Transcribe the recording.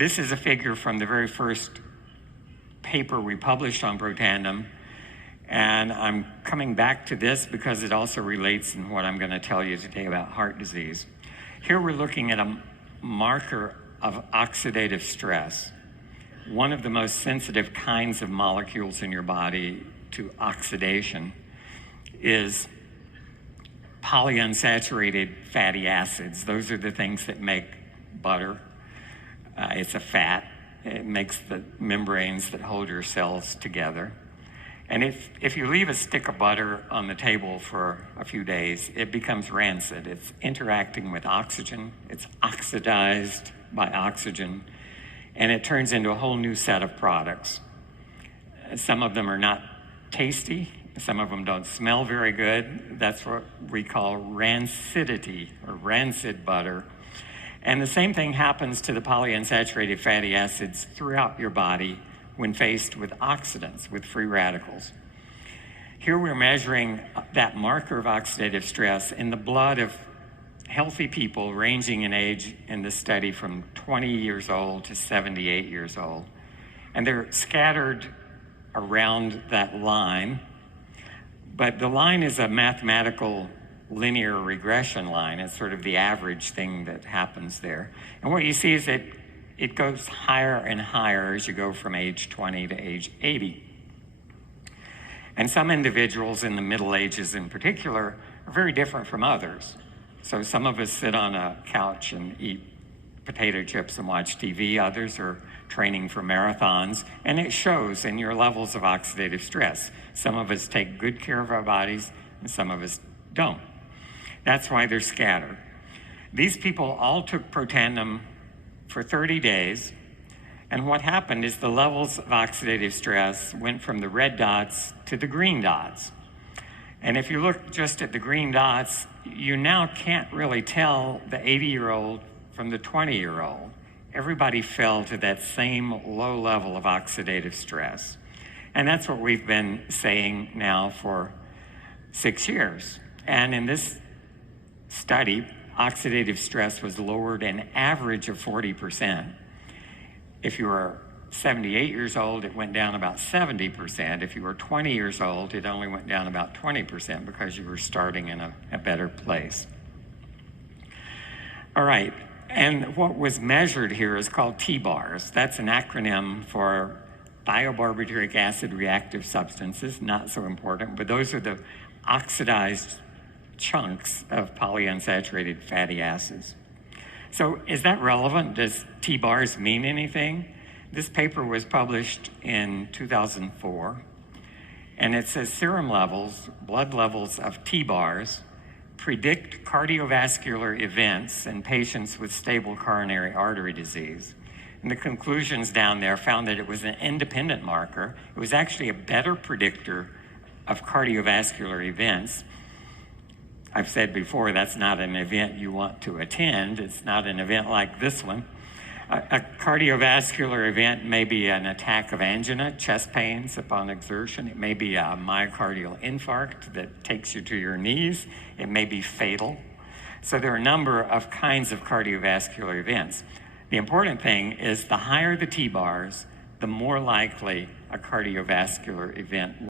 This is a figure from the very first paper we published on Protandim, and I'm coming back to this because it also relates in what I'm going to tell you today about heart disease. Here we're looking at a marker of oxidative stress, one of the most sensitive kinds of molecules in your body to oxidation is polyunsaturated fatty acids. Those are the things that make butter. It's a fat. It makes the membranes that hold your cells together. And if you leave a stick of butter on the table for a few days, it becomes rancid. It's interacting with oxygen. It's oxidized by oxygen. And it turns into a whole new set of products. Some of them are not tasty. Some of them don't smell very good. That's what we call rancidity or rancid butter. And the same thing happens to the polyunsaturated fatty acids throughout your body when faced with oxidants, with free radicals. Here we're measuring that marker of oxidative stress in the blood of healthy people ranging in age in this study from 20 years old to 78 years old. And they're scattered around that line, but the line is a mathematical linear regression line. It's sort of the average thing that happens there. And what you see is that it goes higher and higher as you go from age 20 to age 80. And some individuals in the Middle Ages in particular are very different from others. So some of us sit on a couch and eat potato chips and watch TV. Others are training for marathons, and it shows in your levels of oxidative stress. Some of us take good care of our bodies, and some of us don't. That's why they're scattered. These people all took Protandim for 30 days, and what happened is the levels of oxidative stress went from the red dots to the green dots. And if you look just at the green dots, you now can't really tell the 80-year-old from the 20-year-old. Everybody fell to that same low level of oxidative stress. And that's what we've been saying now for 6 years. And in this study, oxidative stress was lowered an average of 40%. If you were 78 years old, it went down about 70%. If you were 20 years old, it only went down about 20% because you were starting in a better place. All right, and what was measured here is called T-bars. That's an acronym for thiobarbituric acid reactive substances, not so important, but those are the oxidized chunks of polyunsaturated fatty acids. So is that relevant? Does T-bars mean anything? This paper was published in 2004, and it says serum levels, blood levels of T-bars, predict cardiovascular events in patients with stable coronary artery disease. And the conclusions down there found that it was an independent marker. It was actually a better predictor of cardiovascular events. I've said before, that's not an event you want to attend. It's not an event like this one. A cardiovascular event may be an attack of angina, chest pains upon exertion. It may be a myocardial infarct that takes you to your knees. It may be fatal. So there are a number of kinds of cardiovascular events. The important thing is the higher the T-bars, the more likely a cardiovascular event